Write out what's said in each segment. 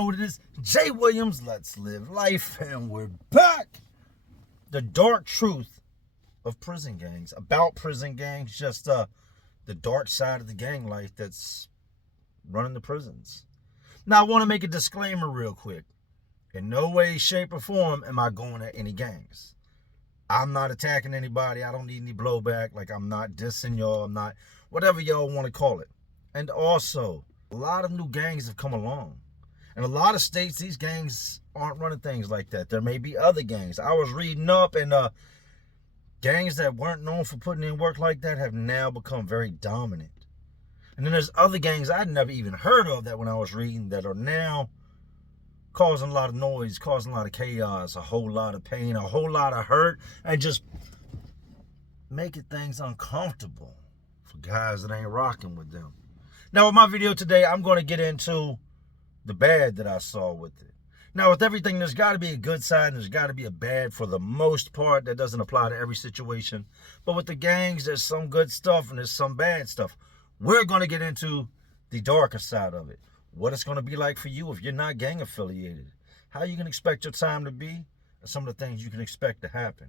know what it is. Jay Williams, Let's Live Life, and we're back. The dark truth of prison gangs, about prison gangs, just the dark side of the gang life that's running the prisons. Now, I want to make a disclaimer real quick. In no way, shape, or form am I going at any gangs. I'm not attacking anybody. I don't need any blowback. Like, I'm not dissing y'all. I'm not, whatever y'all want to call it. And also, a lot of new gangs have come along. In a lot of states, these gangs aren't running things like that. There may be other gangs. I was reading up, and gangs that weren't known for putting in work like that have now become very dominant. And then there's other gangs I'd never even heard of that when I was reading that are now causing a lot of noise, causing a lot of chaos, a whole lot of pain, a whole lot of hurt, and just making things uncomfortable for guys that ain't rocking with them. Now, with my video today, I'm going to get into the bad that I saw with it. Now, with everything, there's got to be a good side and there's got to be a bad for the most part. That doesn't apply to every situation. But with the gangs, there's some good stuff and there's some bad stuff. We're going to get into the darker side of it. What it's going to be like for you if you're not gang affiliated. How you can expect your time to be, and some of the things you can expect to happen.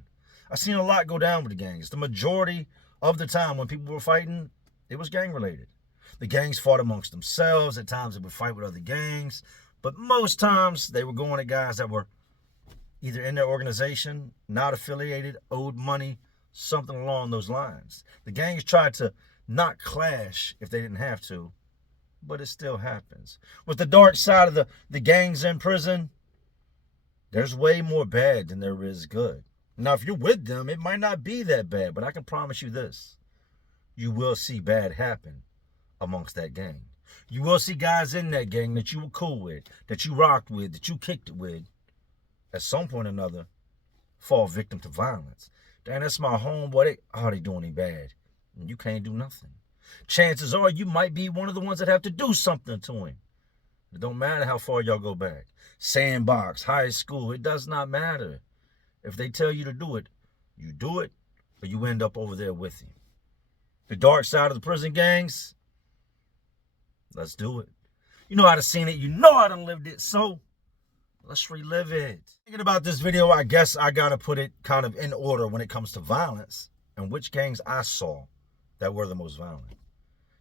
I've seen a lot go down with the gangs. The majority of the time when people were fighting, it was gang related. The gangs fought amongst themselves. At times they would fight with other gangs. But most times they were going at guys that were either in their organization, not affiliated, owed money, something along those lines. The gangs tried to not clash if they didn't have to, but it still happens. With the dark side of the gangs in prison, there's way more bad than there is good. Now, if you're with them, it might not be that bad, but I can promise you this. You will see bad happen amongst that gang. You will see guys in that gang that you were cool with, that you rocked with, that you kicked it with, at some point or another, fall victim to violence. Damn, that's my homeboy. They doing any bad? And you can't do nothing. Chances are you might be one of the ones that have to do something to him. It don't matter how far y'all go back. Sandbox, high school, it does not matter. If they tell you to do it, you do it, or you end up over there with him. The dark side of the prison gangs, let's do it. You know how to seen it. You know how to lived it. So let's relive it. Thinking about this video, I guess I got to put it kind of in order when it comes to violence and which gangs I saw that were the most violent.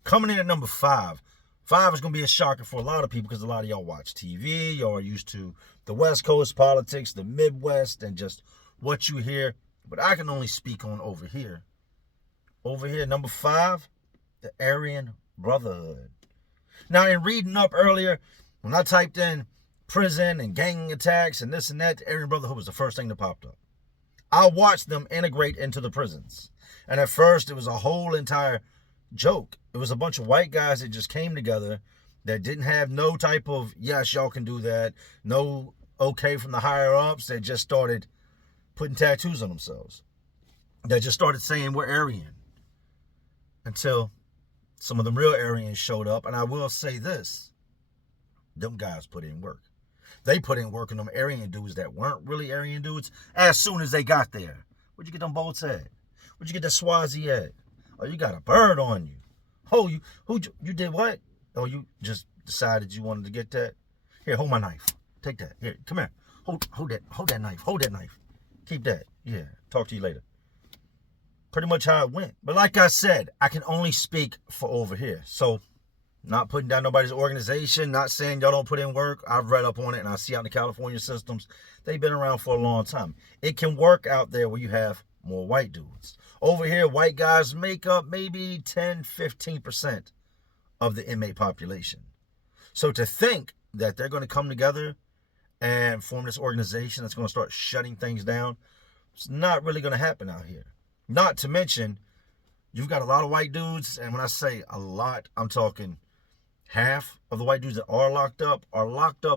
Coming in at number 5. 5 is going to be a shocker for a lot of people because a lot of y'all watch TV. Y'all are used to the West Coast politics, the Midwest, and just what you hear. But I can only speak on over here. Over here, number 5, the Aryan Brotherhood. Now, in reading up earlier, when I typed in prison and gang attacks and this and that, the Aryan Brotherhood was the first thing that popped up. I watched them integrate into the prisons. And at first, it was a whole entire joke. It was a bunch of white guys that just came together that didn't have no type of, yes, y'all can do that, no okay from the higher-ups. That just started putting tattoos on themselves. That just started saying, we're Aryan. Until some of them real Aryans showed up. And I will say this, them guys put in work. They put in work on them Aryan dudes that weren't really Aryan dudes as soon as they got there. Where'd you get them bolts at? Where'd you get that Swazi at? Oh, you got a bird on you. Oh, you did what? Oh, you just decided you wanted to get that? Here, hold my knife. Take that. Here, come here. Hold that knife. Hold that knife. Keep that. Yeah, talk to you later. Pretty much how it went. But like I said, I can only speak for over here. So, not putting down nobody's organization, not saying y'all don't put in work. I've read up on it and I see out in the California systems, they've been around for a long time. It can work out there where you have more white dudes. Over here, white guys make up maybe 10, 15% of the inmate population. So to think that they're going to come together and form this organization that's going to start shutting things down, it's not really going to happen out here. Not to mention, you've got a lot of white dudes, and when I say a lot, I'm talking half of the white dudes that are locked up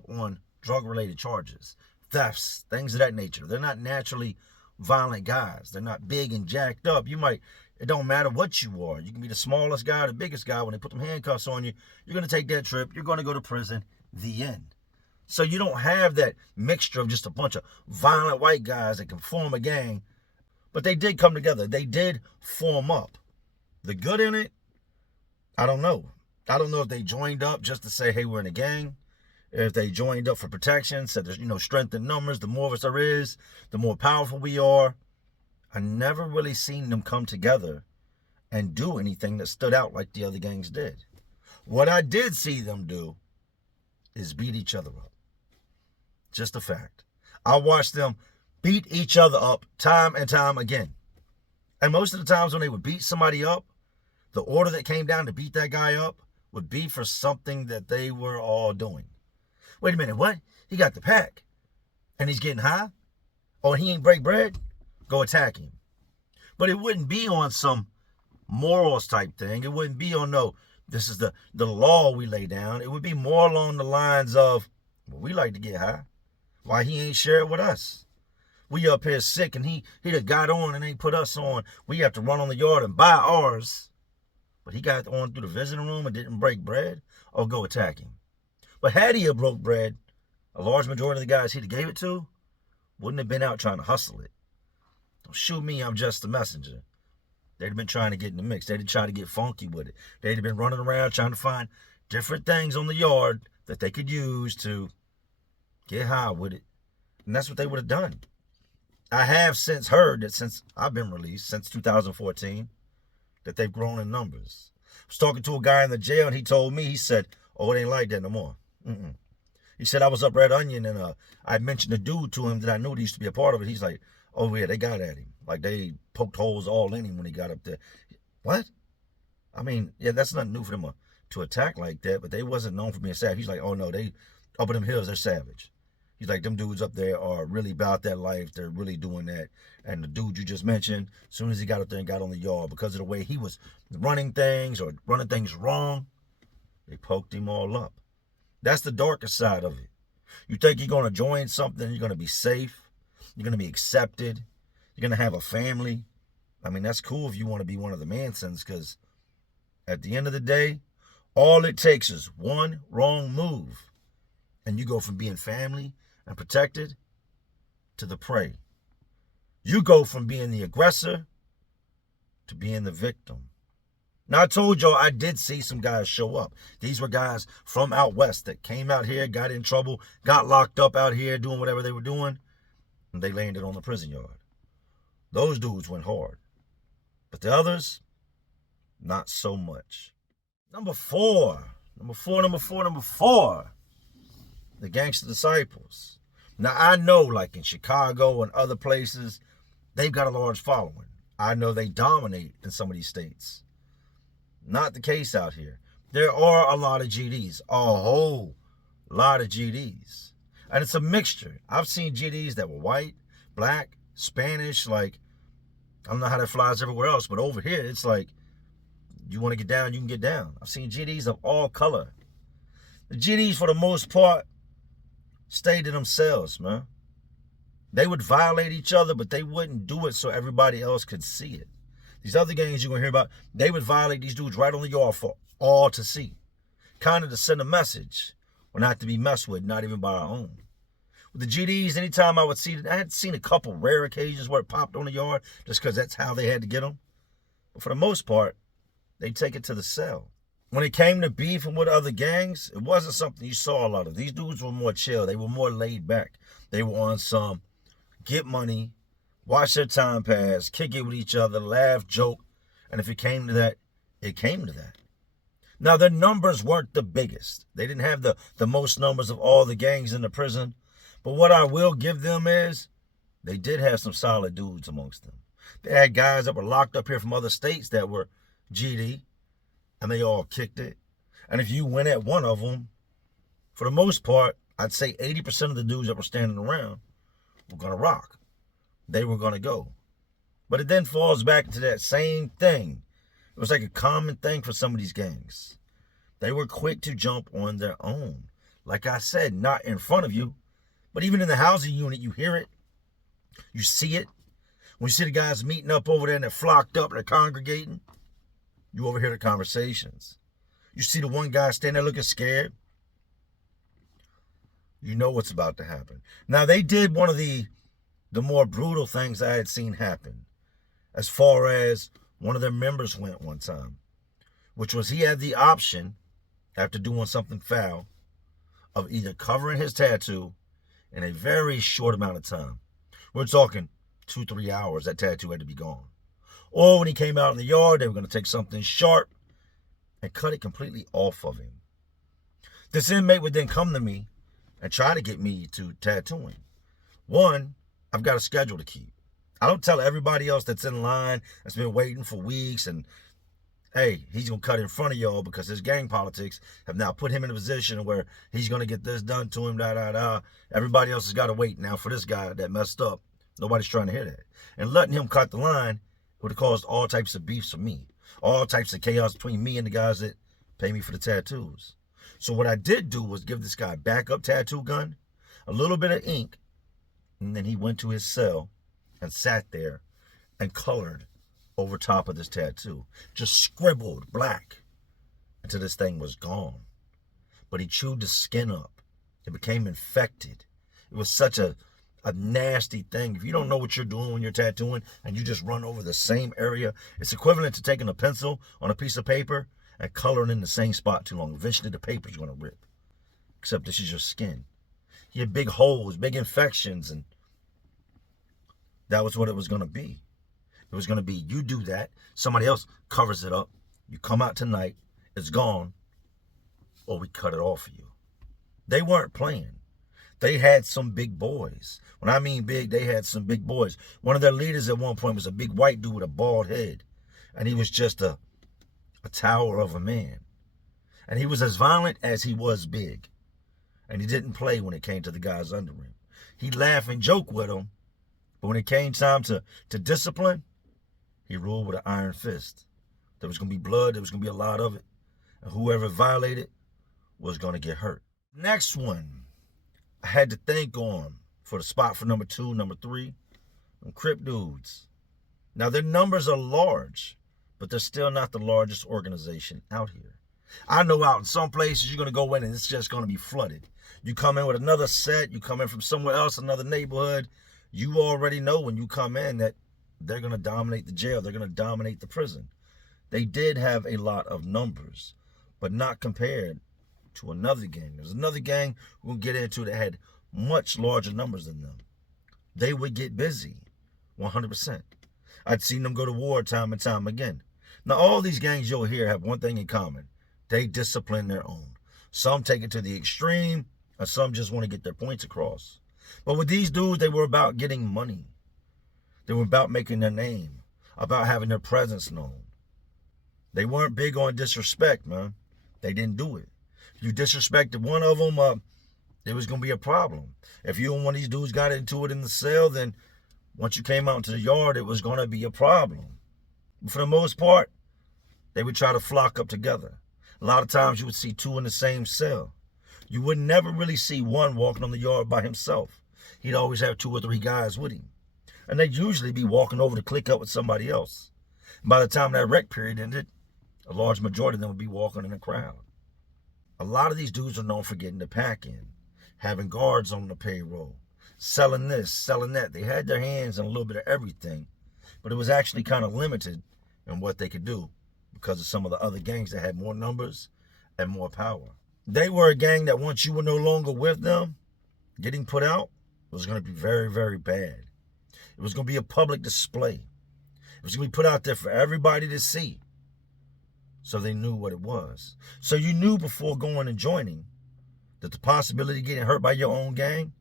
on drug-related charges, thefts, things of that nature. They're not naturally violent guys. They're not big and jacked up. It don't matter what you are. You can be the smallest guy, the biggest guy. When they put them handcuffs on you, you're going to take that trip. You're going to go to prison. The end. So you don't have that mixture of just a bunch of violent white guys that can form a gang. But they did come together. They did form up. The good in it, I don't know. I don't know if they joined up just to say, hey, we're in a gang. if they joined up for protection, said there's, strength in numbers, the more of us there is, the more powerful we are. I never really seen them come together and do anything that stood out like the other gangs did. What I did see them do is beat each other up. Just a fact. I watched them beat each other up time and time again. And most of the times when they would beat somebody up, the order that came down to beat that guy up would be for something that they were all doing. Wait a minute, what? He got the pack and he's getting high? Oh, he ain't break bread? Go attack him. But it wouldn't be on some morals type thing. It wouldn't be on, no, this is the law we lay down. It would be more along the lines of, well, we like to get high. Why he ain't share it with us? We up here sick and he done got on and ain't put us on. We have to run on the yard and buy ours. But he got on through the visiting room and didn't break bread. Or go attack him. But had he broke bread, a large majority of the guys he'd have gave it to wouldn't have been out trying to hustle it. Don't shoot me, I'm just a messenger. They'd have been trying to get in the mix. They'd have tried to get funky with it. They'd have been running around trying to find different things on the yard that they could use to get high with it. And that's what they would have done. I have since heard that since I've been released, since 2014, that they've grown in numbers. I was talking to a guy in the jail and he told me, he said, oh, it ain't like that no more. He said, I was up Red Onion and I mentioned a dude to him that I knew that used to be a part of it. He's like, oh yeah, they got at him. Like they poked holes all in him when he got up there. What? I mean, yeah, that's nothing new for them to attack like that, but they wasn't known for being savage. He's like, oh no, they up in them hills, they're savage. He's like, them dudes up there are really about that life. They're really doing that. And the dude you just mentioned, as soon as he got up there and got on the yard, because of the way he was running things or running things wrong, they poked him all up. That's the darker side of it. You think you're going to join something, you're going to be safe, you're going to be accepted, you're going to have a family. I mean, that's cool if you want to be one of the Mansons, because at the end of the day, all it takes is one wrong move, and you go from being family and protected to the prey. You go from being the aggressor to being the victim. Now, I told y'all I did see some guys show up. These were guys from out west that came out here, got in trouble, got locked up out here doing whatever they were doing, and they landed on the prison yard. Those dudes went hard. But the others, not so much. Number four. The Gangster Disciples. Now, I know, like in Chicago and other places, they've got a large following. I know they dominate in some of these states. Not the case out here. There are a lot of GDs, a whole lot of GDs. And it's a mixture. I've seen GDs that were white, black, Spanish, like, I don't know how that flies everywhere else, but over here, it's like, you want to get down, you can get down. I've seen GDs of all color. The GDs, for the most part, stay to themselves, man. They would violate each other, but they wouldn't do it so everybody else could see it. These other gangs you're going to hear about, they would violate these dudes right on the yard for all to see. Kind of to send a message. Or not to be messed with, not even by our own. With the GDs, anytime I would see it, I had seen a couple rare occasions where it popped on the yard, just because that's how they had to get them. But for the most part, they take it to the cell. When it came to beefing with other gangs, it wasn't something you saw a lot of. These dudes were more chill. They were more laid back. They were on some get money, watch their time pass, kick it with each other, laugh, joke. And if it came to that, it came to that. Now, their numbers weren't the biggest. They didn't have the most numbers of all the gangs in the prison. But what I will give them is they did have some solid dudes amongst them. They had guys that were locked up here from other states that were GD, and they all kicked it. And if you went at one of them, for the most part, I'd say 80% of the dudes that were standing around were going to rock. They were going to go. But it then falls back to that same thing. It was like a common thing for some of these gangs. They were quick to jump on their own. Like I said, not in front of you, but even in the housing unit, you hear it. You see it. When you see the guys meeting up over there and they're flocked up and they're congregating, you overhear the conversations. You see the one guy standing there looking scared. You know what's about to happen. Now, they did one of the more brutal things I had seen happen, as far as one of their members went one time, which was he had the option, after doing something foul, of either covering his tattoo in a very short amount of time. We're talking 2-3 hours, that tattoo had to be gone. Or when he came out in the yard, they were going to take something sharp and cut it completely off of him. This inmate would then come to me and try to get me to tattoo him. One, I've got a schedule to keep. I don't tell everybody else that's in line, that's been waiting for weeks, and hey, he's going to cut in front of y'all because his gang politics have now put him in a position where he's going to get this done to him, Everybody else has got to wait now for this guy that messed up. Nobody's trying to hear that. And letting him cut the line would have caused all types of beefs for me. All types of chaos between me and the guys that pay me for the tattoos. So what I did do was give this guy a backup tattoo gun, a little bit of ink, and then he went to his cell and sat there and colored over top of this tattoo. Just scribbled black until this thing was gone. But he chewed the skin up. It became infected. It was such a nasty thing. If you don't know what you're doing when you're tattooing and you just run over the same area, it's equivalent to taking a pencil on a piece of paper and coloring in the same spot too long. Eventually the paper's going to rip. Except this is your skin. You had big holes, big infections, and that was what it was going to be. It was going to be, you do that, somebody else covers it up, you come out tonight, it's gone, or we cut it off for you. They weren't playing. They had some big boys. When I mean big, they had some big boys. One of their leaders at one point was a big white dude with a bald head. And he was just a tower of a man. And he was as violent as he was big. And he didn't play when it came to the guys under him. He'd laugh and joke with them. But when it came time to discipline, he ruled with an iron fist. There was going to be blood. There was going to be a lot of it. And whoever violated was going to get hurt. Next one I had to think on for the spot for number 2, number 3, them Crip dudes. Now, their numbers are large, but they're still not the largest organization out here. I know out in some places you're going to go in and it's just going to be flooded. You come in with another set, you come in from somewhere else, another neighborhood, you already know when you come in that they're going to dominate the jail, they're going to dominate the prison. They did have a lot of numbers, but not compared to another gang. There's another gang we'll get into that had much larger numbers than them. They would get busy, 100%. I'd seen them go to war time and time again. Now, all these gangs you'll hear have one thing in common. They discipline their own. Some take it to the extreme, and some just want to get their points across. But with these dudes, they were about getting money. They were about making their name, about having their presence known. They weren't big on disrespect, man. They didn't do it. If you disrespected one of them, there was going to be a problem. If you and one of these dudes got into it in the cell, then once you came out into the yard, it was going to be a problem. But for the most part, they would try to flock up together. A lot of times you would see 2 in the same cell. You would never really see one walking on the yard by himself. He'd always have 2 or 3 guys with him. And they'd usually be walking over to click up with somebody else. And by the time that rec period ended, a large majority of them would be walking in a crowd. A lot of these dudes are known for getting the pack in, having guards on the payroll, selling this, selling that. They had their hands in a little bit of everything, but it was actually kind of limited in what they could do because of some of the other gangs that had more numbers and more power. They were a gang that once you were no longer with them, getting put out was going to be very, very bad. It was going to be a public display. It was going to be put out there for everybody to see. So they knew what it was. So you knew before going and joining that the possibility of getting hurt by your own gang,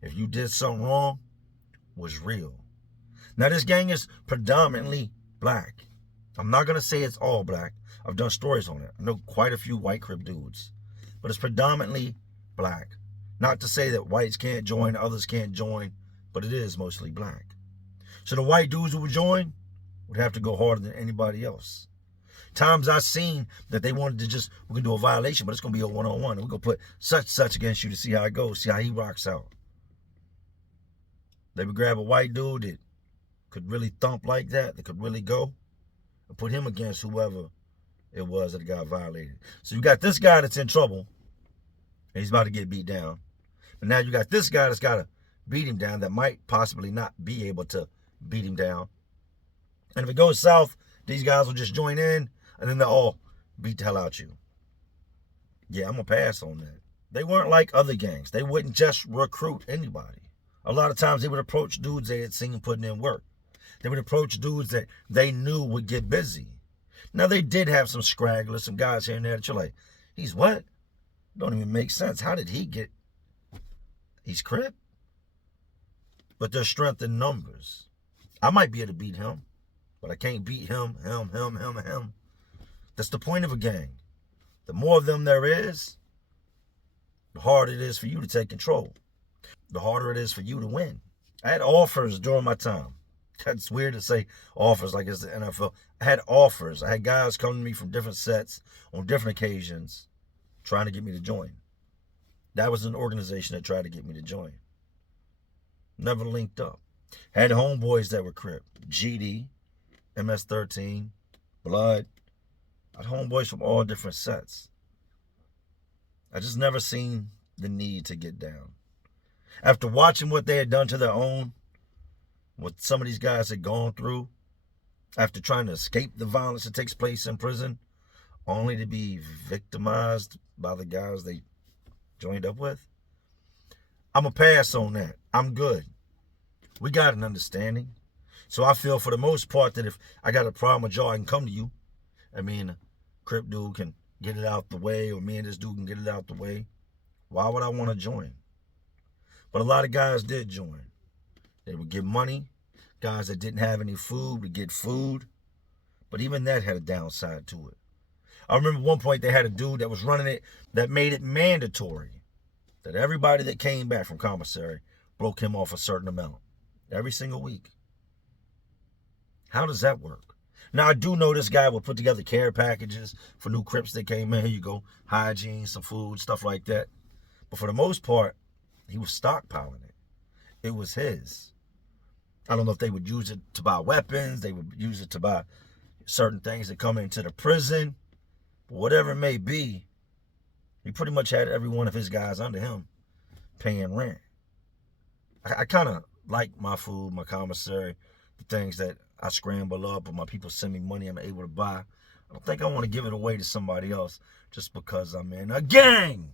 if you did something wrong, was real. Now, this gang is predominantly black. I'm not going to say it's all black. I've done stories on it. I know quite a few white Crip dudes. But it's predominantly black. Not to say that whites can't join, others can't join, but it is mostly black. So the white dudes who would join would have to go harder than anybody else. Times I've seen that they wanted to just, we're going to do a violation, but it's going to be a one-on-one. And we're going to put such against you to see how it goes, see how he rocks out. They would grab a white dude that could really thump like that could really go, and put him against whoever it was that got violated. So you got this guy that's in trouble, and he's about to get beat down. But now you got this guy that's got to beat him down that might possibly not be able to beat him down. And if it goes south, these guys will just join in, and then they'll all beat the hell out you. Yeah, I'm going to pass on that. They weren't like other gangs. They wouldn't just recruit anybody. A lot of times they would approach dudes they had seen putting in work. They would approach dudes that they knew would get busy. Now, they did have some scragglers, some guys here and there that you're like, he's what? Don't even make sense. How did he get? He's Crip? But there's strength in numbers. I might be able to beat him, but I can't beat him. That's the point of a gang. The more of them there is, the harder it is for you to take control. The harder it is for you to win. I had offers during my time. That's weird to say offers like it's the NFL. I had offers. I had guys come to me from different sets on different occasions trying to get me to join. That was an organization that tried to get me to join. Never linked up. Had homeboys that were Crip. GD, MS-13, Blood. I had homeboys from all different sets. I just never seen the need to get down. After watching what they had done to their own, what some of these guys had gone through, after trying to escape the violence that takes place in prison, only to be victimized by the guys they joined up with, I'm going to pass on that. I'm good. We got an understanding. So I feel for the most part that if I got a problem with y'all, I can come to you. I mean, Crip dude can get it out the way, or me and this dude can get it out the way. Why would I want to join? But a lot of guys did join. They would give money. Guys that didn't have any food would get food. But even that had a downside to it. I remember one point they had a dude that was running it that made it mandatory that everybody that came back from commissary broke him off a certain amount every single week. How does that work? Now, I do know this guy would put together care packages for new Crips that came in. Here you go, hygiene, some food, stuff like that. But for the most part, he was stockpiling it. It was his. I don't know if they would use it to buy weapons. They would use it to buy certain things that come into the prison. But whatever it may be, he pretty much had every one of his guys under him paying rent. I kind of like my food, my commissary, the things that I scramble up or my people send me money I'm able to buy. I don't think I want to give it away to somebody else just because I'm in a gang.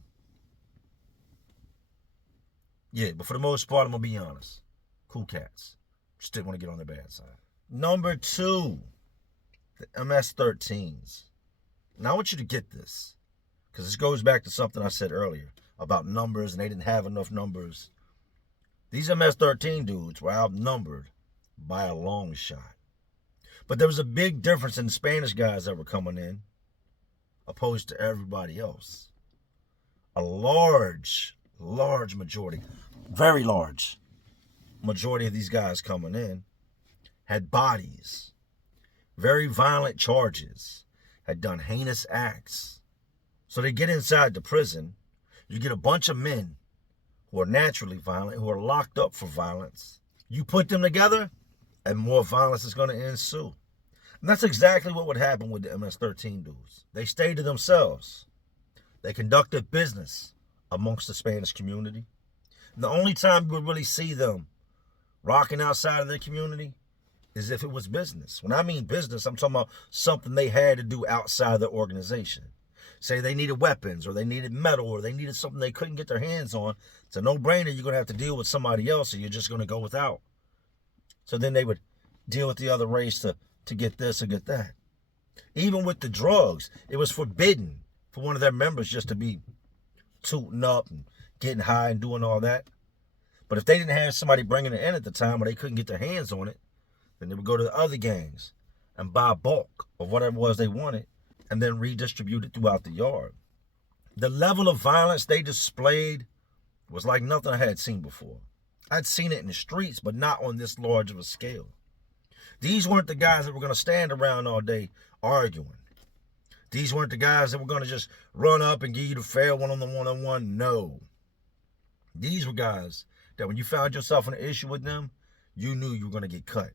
Yeah, but for the most part, I'm going to be honest. Cool cats. Just didn't want to get on their bad side. Number 2, the MS-13s. Now, I want you to get this, because this goes back to something I said earlier about numbers, and they didn't have enough numbers. These MS-13 dudes were outnumbered by a long shot. But there was a big difference in the Spanish guys that were coming in opposed to everybody else. A large majority, very large majority of these guys coming in had bodies, very violent charges, had done heinous acts. So they get inside the prison, you get a bunch of men who are naturally violent, who are locked up for violence. You put them together, and more violence is going to ensue. And that's exactly what would happen with the MS-13 dudes. They stayed to themselves. They conducted business amongst the Spanish community. And the only time you would really see them rocking outside of their community is if it was business. When I mean business, I'm talking about something they had to do outside their organization. Say they needed weapons, or they needed metal, or they needed something they couldn't get their hands on. It's a no-brainer. You're going to have to deal with somebody else, or you're just going to go without. So then they would deal with the other race to get this or get that. Even with the drugs, it was forbidden for one of their members just to be tooting up and getting high and doing all that. But if they didn't have somebody bringing it in at the time, or they couldn't get their hands on it, then they would go to the other gangs and buy bulk of whatever it was they wanted and then redistribute it throughout the yard. The level of violence they displayed was like nothing I had seen before. I'd seen it in the streets, but not on this large of a scale. These weren't the guys that were going to stand around all day arguing. These weren't the guys that were going to just run up and give you the fair one-on-one. No. These were guys that when you found yourself in an issue with them, you knew you were going to get cut.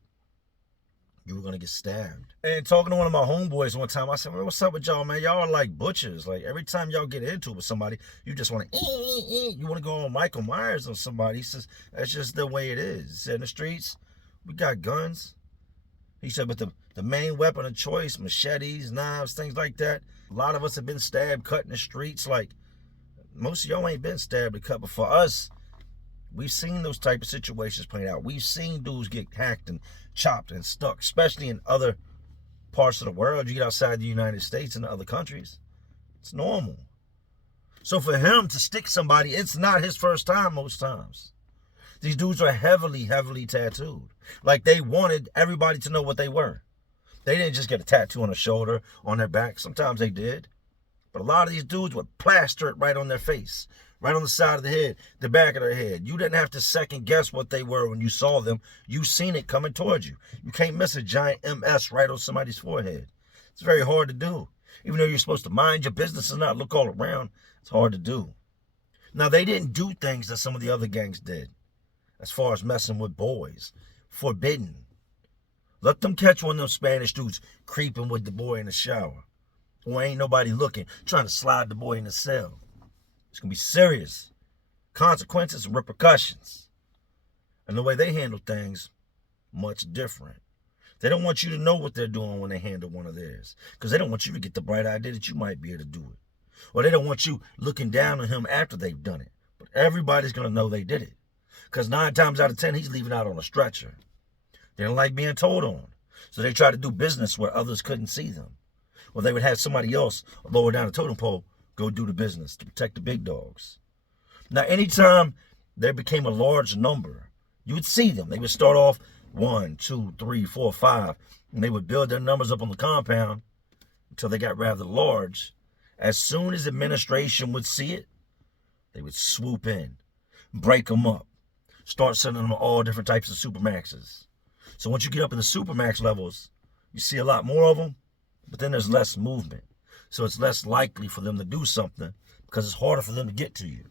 You were going to get stabbed. And talking to one of my homeboys one time, I said, "Man, what's up with y'all, man? Y'all are like butchers. Like, every time y'all get into it with somebody, you just want to, you want to go on Michael Myers on somebody." He says, "That's just the way it is." He said, "In the streets, we got guns." He said, "But the main weapon of choice, machetes, knives, things like that, a lot of us have been stabbed, cut in the streets. Like, Most of y'all ain't been stabbed or cut, but for us, we've seen those type of situations played out. We've seen dudes get hacked and chopped and stuck, especially in other parts of the world. You get outside the United States and other countries, it's normal. So for him to stick somebody, it's not his first time most times. These dudes are heavily, heavily tattooed. Like they wanted everybody to know what they were. They didn't just get a tattoo on their shoulder, on their back. Sometimes they did. But a lot of these dudes would plaster it right on their face, right on the side of the head, the back of their head. You didn't have to second guess what they were when you saw them. You seen it coming towards you. You can't miss a giant MS right on somebody's forehead. It's very hard to do. Even though you're supposed to mind your business and not look all around, it's hard to do. Now, they didn't do things that some of the other gangs did as far as messing with boys. Forbidden. Let them catch one of them Spanish dudes creeping with the boy in the shower. Or ain't nobody looking, trying to slide the boy in the cell. It's going to be serious consequences and repercussions. And the way they handle things, much different. They don't want you to know what they're doing when they handle one of theirs. Because they don't want you to get the bright idea that you might be able to do it. Or they don't want you looking down on him after they've done it. But everybody's going to know they did it. Because 9 times out of 10, he's leaving out on a stretcher. They don't like being told on. So they try to do business where others couldn't see them. Or they would have somebody else lower down the totem pole go do the business to protect the big dogs. Now, anytime there became a large number, you would see them. They would start off 1, 2, 3, 4, 5, and they would build their numbers up on the compound until they got rather large. As soon as administration would see it, they would swoop in, break them up, start sending them all different types of supermaxes. So once you get up in the supermax levels, you see a lot more of them, but then there's less movement. So it's less likely for them to do something because it's harder for them to get to you.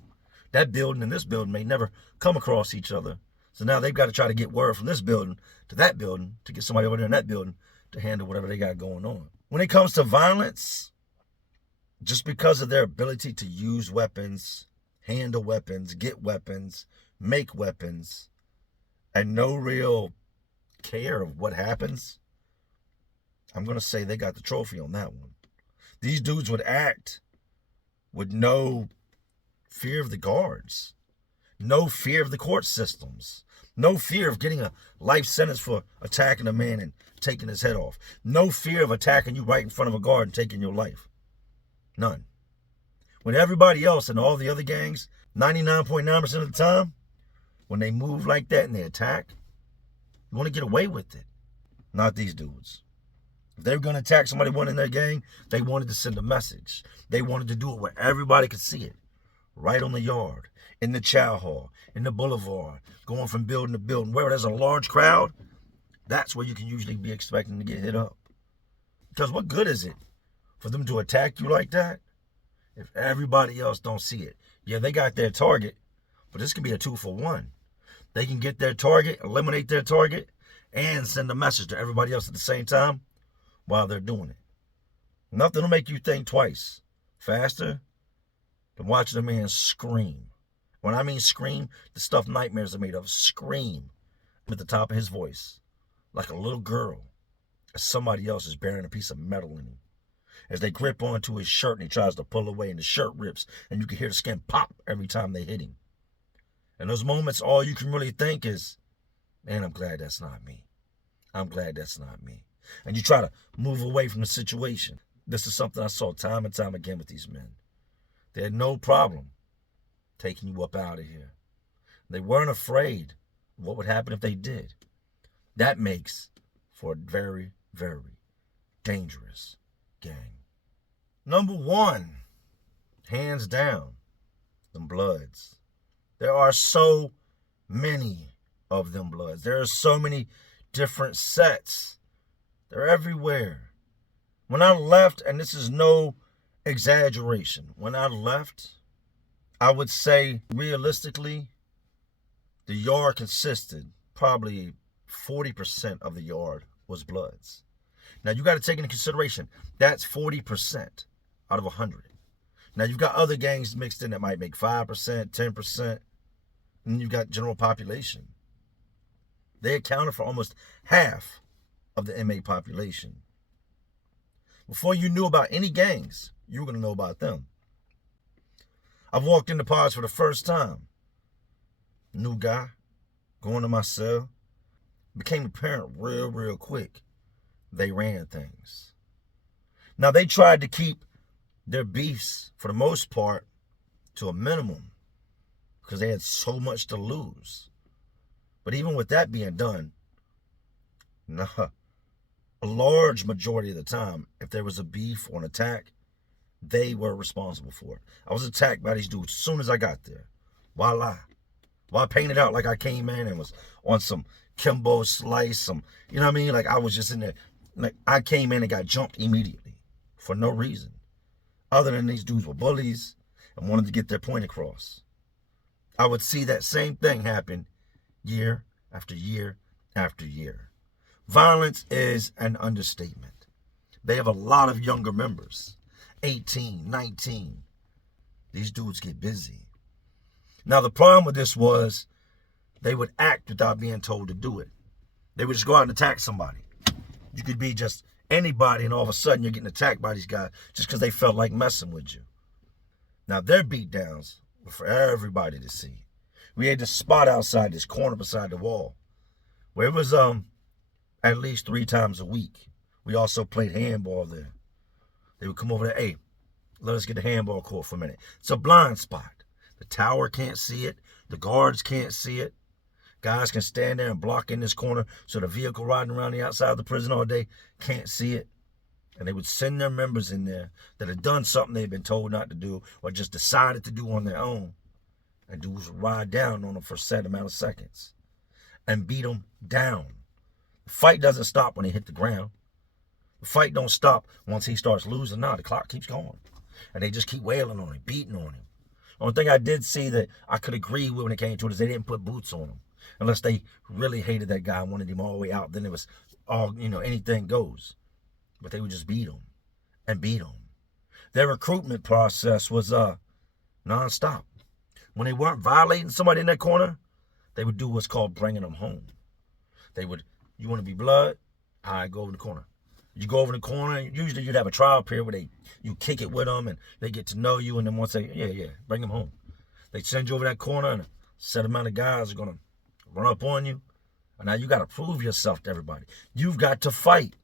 That building and this building may never come across each other. So now they've got to try to get word from this building to that building to get somebody over there in that building to handle whatever they got going on. When it comes to violence, just because of their ability to use weapons, handle weapons, get weapons, make weapons, and no real care of what happens, I'm going to say they got the trophy on that one. These dudes would act with no fear of the guards, no fear of the court systems, no fear of getting a life sentence for attacking a man and taking his head off, no fear of attacking you right in front of a guard and taking your life. None. When everybody else and all the other gangs, 99.9% of the time, when they move like that and they attack, you want to get away with it. Not these dudes. If they were going to attack somebody one in their gang, they wanted to send a message. They wanted to do it where everybody could see it. Right on the yard, in the chow hall, in the boulevard, going from building to building. Wherever there's a large crowd, that's where you can usually be expecting to get hit up. Because what good is it for them to attack you like that if everybody else don't see it? Yeah, they got their target, but this can be a 2-for-1. They can get their target, eliminate their target, and send a message to everybody else at the same time while they're doing it. Nothing will make you think twice faster than watching a man scream. When I mean scream, the stuff nightmares are made of. Scream at the top of his voice like a little girl as somebody else is bearing a piece of metal in him. As they grip onto his shirt and he tries to pull away and the shirt rips and you can hear the skin pop every time they hit him. In those moments, all you can really think is, man, I'm glad that's not me. I'm glad that's not me. And you try to move away from the situation. This is something I saw time and time again with these men. They had no problem taking you up out of here. They weren't afraid of what would happen if they did. That makes for a very, very dangerous gang. Number 1, hands down, them Bloods. There are so many of them Bloods. There are so many different sets. They're everywhere. When I left, and this is no exaggeration, when I left, I would say realistically, the yard consisted, probably 40% of the yard was Bloods. Now you got to take into consideration, that's 40% out of 100. Now you've got other gangs mixed in that might make 5%, 10%, and you've got general population. They accounted for almost half of the MA population. Before you knew about any gangs, you were going to know about them. I've walked into pods for the first time. New guy, going to my cell. Became apparent real quick. They ran things. Now, they tried to keep their beefs, for the most part, to a minimum because they had so much to lose. But even with that being done, a large majority of the time, if there was a beef or an attack, they were responsible for it. I was attacked by these dudes as soon as I got there. Voila. Well, I painted out like I came in and was on some Kimbo Slice, you know what I mean? Like I was just in there. Like I came in and got jumped immediately for no reason. Other than these dudes were bullies and wanted to get their point across. I would see that same thing happen year after year after year. Violence is an understatement. They have a lot of younger members, 18, 19. These dudes get busy. Now, the problem with this was they would act without being told to do it. They would just go out and attack somebody. You could be just anybody, and all of a sudden you're getting attacked by these guys just because they felt like messing with you. Now, their beatdowns were for everybody to see. We had this spot outside, this corner beside the wall, where it was at least 3 times a week. We also played handball there. They would come over there, hey, let us get the handball court for a minute. It's a blind spot. The tower can't see it. The guards can't see it. Guys can stand there and block in this corner so the vehicle riding around the outside of the prison all day can't see it. And they would send their members in there that had done something they'd been told not to do or just decided to do on their own. And dudes would ride down on them for a set amount of seconds and beat them down. The fight doesn't stop when they hit the ground. The fight don't stop once he starts losing. No, the clock keeps going. And they just keep wailing on him, beating on him. The only thing I did see that I could agree with when it came to it is they didn't put boots on him. Unless they really hated that guy and wanted him all the way out. Then it was all, anything goes. But they would just beat him and beat him. Their recruitment process was nonstop. When they weren't violating somebody in that corner, they would do what's called bringing them home. They would, you want to be blood? All right, go over in the corner. You go over in the corner, usually you'd have a trial period where you kick it with them and they get to know you, and then once they, bring them home. They send you over that corner and a set amount of guys are going to run up on you. And now you got to prove yourself to everybody. You've got to fight.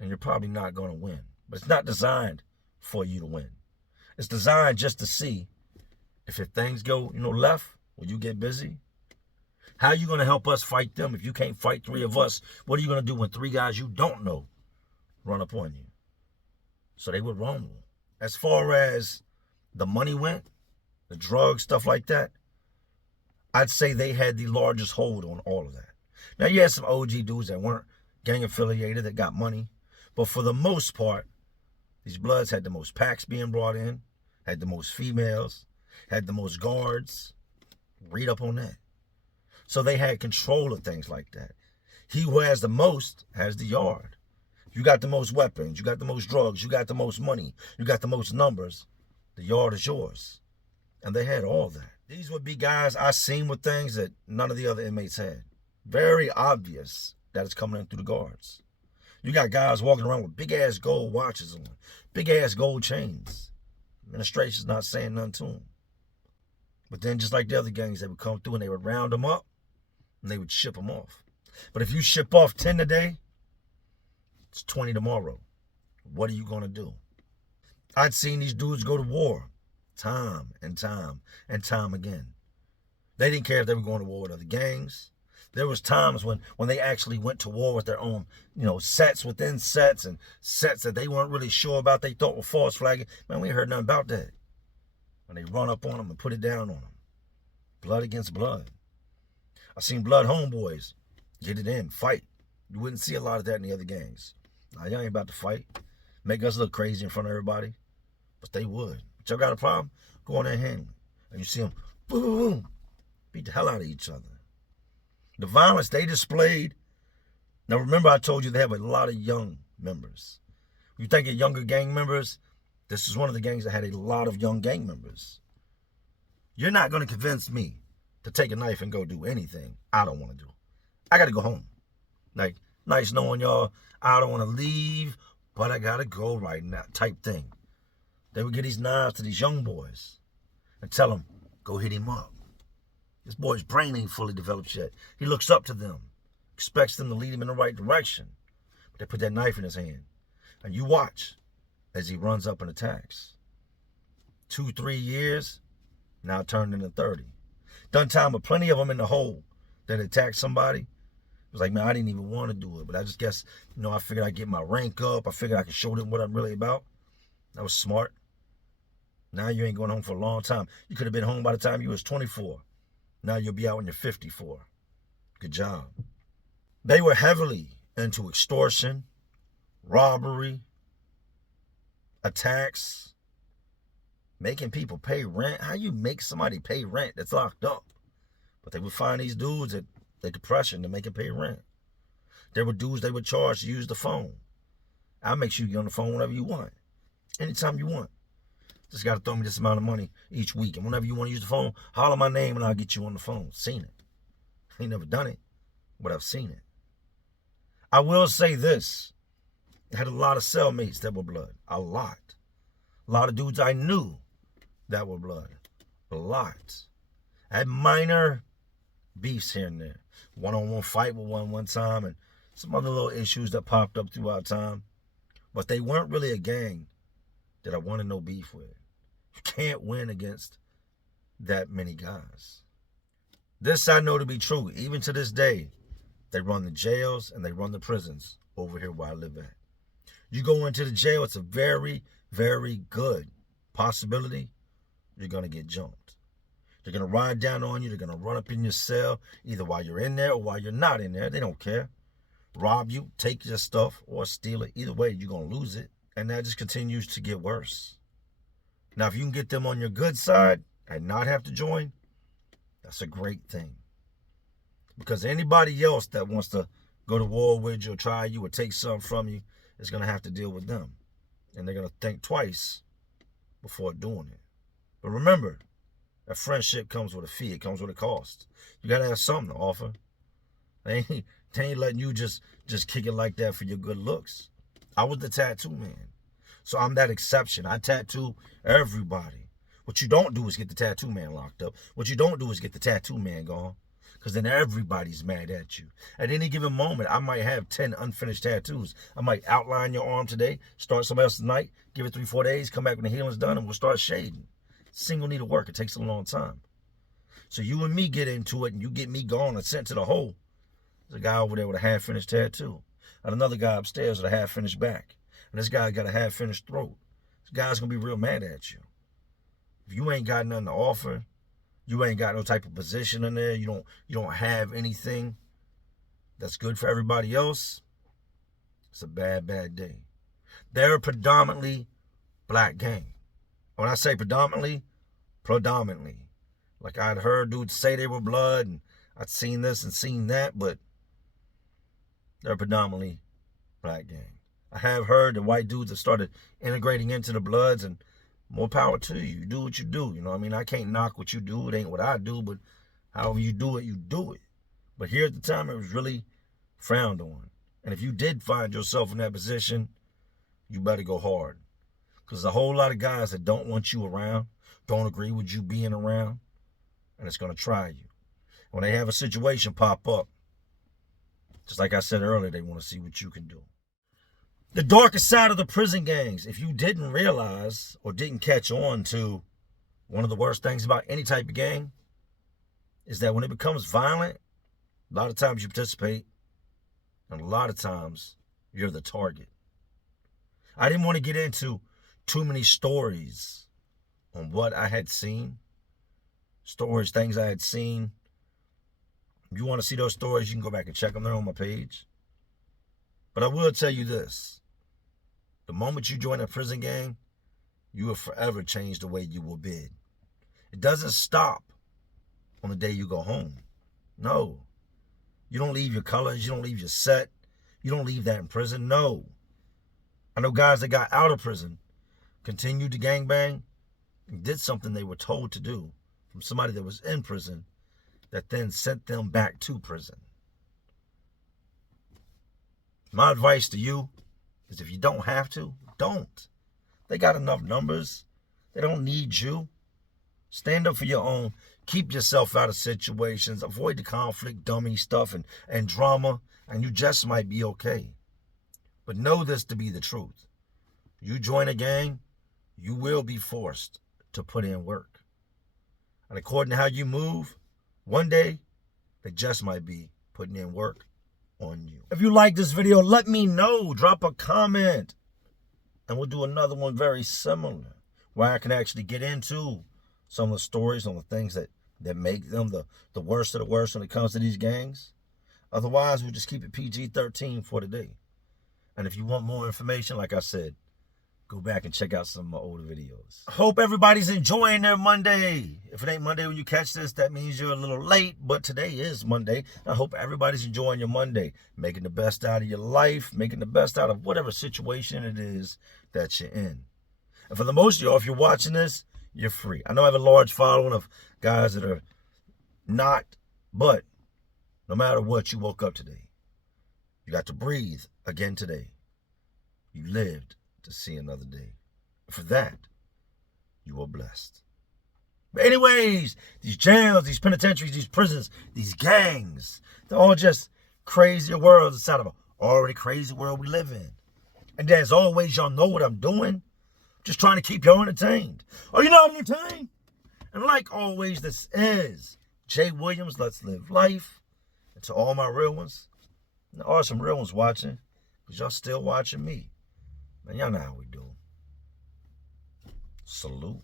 And you're probably not going to win. But it's not designed for you to win. It's designed just to see if things go, left, or you get busy. How are you going to help us fight them if you can't fight 3 of us? What are you going to do when 3 guys you don't know run up on you? So they would rumble. As far as the money went, the drugs, stuff like that, I'd say they had the largest hold on all of that. Now, you had some OG dudes that weren't gang affiliated that got money. But for the most part, these Bloods had the most packs being brought in, had the most females, had the most guards. Read up on that. So they had control of things like that. He who has the most has the yard. You got the most weapons, you got the most drugs, you got the most money, you got the most numbers. The yard is yours. And they had all that. These would be guys I seen with things that none of the other inmates had. Very obvious that it's coming in through the guards. You got guys walking around with big-ass gold watches on, big-ass gold chains. Administration's not saying nothing to them. But then just like the other gangs, they would come through and they would round them up and they would ship them off. But if you ship off 10 today, it's 20 tomorrow. What are you going to do? I'd seen these dudes go to war time and time and time again. They didn't care if they were going to war with other gangs. There was times when they actually went to war with their own, sets within sets and sets that they weren't really sure about, they thought were false flagging. Man, we ain't heard nothing about that. When they run up on them and put it down on them. Blood against blood. I seen blood homeboys get it in, fight. You wouldn't see a lot of that in the other gangs. Nah, y'all ain't about to fight. Make us look crazy in front of everybody. But they would. But y'all got a problem? Go on there and handle it. And you see them, boom, boom, boom, beat the hell out of each other. The violence they displayed. Now remember I told you they have a lot of young members. You think of younger gang members, this is one of the gangs that had a lot of young gang members. You're not going to convince me to take a knife and go do anything I don't want to do. I got to go home. Like, nice knowing y'all. I don't want to leave, but I got to go right now type thing. They would get these knives to these young boys and tell them, go hit him up. This boy's brain ain't fully developed yet. He looks up to them, expects them to lead him in the right direction. But they put that knife in his hand. And you watch as he runs up and attacks. 2-3 years, now turned into 30. Done time with plenty of them in the hole that attacked somebody. It was like, man, I didn't even want to do it. But I just guess, I figured I'd get my rank up. I figured I could show them what I'm really about. That was smart. Now you ain't going home for a long time. You could have been home by the time you was 24. Now you'll be out when you're 54. Good job. They were heavily into extortion, robbery, attacks, making people pay rent. How you make somebody pay rent that's locked up? But they would find these dudes at the depression to make them pay rent. There were dudes they would charge to use the phone. I'll make sure you get on the phone whenever you want. Anytime you want. Just got to throw me this amount of money each week. And whenever you want to use the phone, holler my name and I'll get you on the phone. Seen it. I ain't never done it, but I've seen it. I will say this. I had a lot of cellmates that were blood. A lot. A lot of dudes I knew that were blood. A lot. I had minor beefs here and there. One-on-one fight with one time and some other little issues that popped up throughout time. But they weren't really a gang that I wanted no beef with. You can't win against that many guys. This I know to be true. Even to this day, they run the jails and they run the prisons over here where I live at. You go into the jail, it's a very, very good possibility you're going to get jumped. They're going to ride down on you. They're going to run up in your cell, either while you're in there or while you're not in there. They don't care. Rob you, take your stuff, or steal it. Either way, you're going to lose it. And that just continues to get worse. Now, if you can get them on your good side and not have to join, that's a great thing. Because anybody else that wants to go to war with you or try you or take something from you is going to have to deal with them. And they're going to think twice before doing it. But remember, a friendship comes with a fee. It comes with a cost. You got to have something to offer. They ain't letting you just kick it like that for your good looks. I was the tattoo man. So I'm that exception. I tattoo everybody. What you don't do is get the tattoo man locked up. What you don't do is get the tattoo man gone. Because then everybody's mad at you. At any given moment, I might have 10 unfinished tattoos. I might outline your arm today, start somebody else tonight, give it 3-4 days, come back when the healing's done, and we'll start shading. Single needle work. It takes a long time. So you and me get into it, and you get me gone and sent to the hole. There's a guy over there with a half-finished tattoo. And another guy upstairs with a half-finished back. And this guy got a half-finished throat. This guy's going to be real mad at you. If you ain't got nothing to offer, you ain't got no type of position in there, you don't have anything that's good for everybody else, it's a bad, bad day. They're a predominantly black gang. When I say predominantly. Like I'd heard dudes say they were blood, and I'd seen this and seen that, but they're a predominantly black gang. I have heard that white dudes have started integrating into the Bloods, and more power to you. You do what you do. You know what I mean? I can't knock what you do. It ain't what I do, but however you do it, you do it. But here at the time, it was really frowned on. And if you did find yourself in that position, you better go hard. Because there's a whole lot of guys that don't want you around, don't agree with you being around, and it's going to try you. When they have a situation pop up, just like I said earlier, they want to see what you can do. The darkest side of the prison gangs, if you didn't realize or didn't catch on to one of the worst things about any type of gang, is that when it becomes violent, a lot of times you participate, and a lot of times you're the target. I didn't want to get into too many stories on what I had seen, stories, things I had seen. If you want to see those stories, you can go back and check them. They're on my page. But I will tell you this. The moment you join a prison gang, you will forever change the way you will bid. It doesn't stop on the day you go home. No. You don't leave your colors. You don't leave your set. You don't leave that in prison. No. I know guys that got out of prison, continued to gangbang, and did something they were told to do from somebody that was in prison that then sent them back to prison. My advice to you is if you don't have to, don't. They got enough numbers. They don't need you. Stand up for your own. Keep yourself out of situations. Avoid the conflict, dummy stuff, and drama, and you just might be okay. But know this to be the truth. You join a gang, you will be forced to put in work. And according to how you move, one day, they just might be putting in work on you. If you like this video, let me know. Drop a comment. And we'll do another one very similar, where I can actually get into some of the stories on the things that make them the worst of the worst when it comes to these gangs. Otherwise, we'll just keep it PG-13 for today. And if you want more information, like I said, go back and check out some of my older videos. I hope everybody's enjoying their Monday. If it ain't Monday when you catch this, that means you're a little late, but today is Monday. I hope everybody's enjoying your Monday, making the best out of your life, making the best out of whatever situation it is that you're in. And for the most of y'all, if you're watching this, you're free. I know I have a large following of guys that are not, but no matter what, you woke up today. You got to breathe again today. You lived to see another day. For that, you are blessed. But anyways, these jails, these penitentiaries, these prisons, these gangs, they're all just crazier worlds inside of an already crazy world we live in. And as always, y'all know what I'm doing. Just trying to keep y'all entertained. Are you not entertained? And like always, this is Jay Williams, Let's Live Life. And to all my real ones, and there are some real ones watching, because y'all still watching me. Man, y'all know how we do. Salute.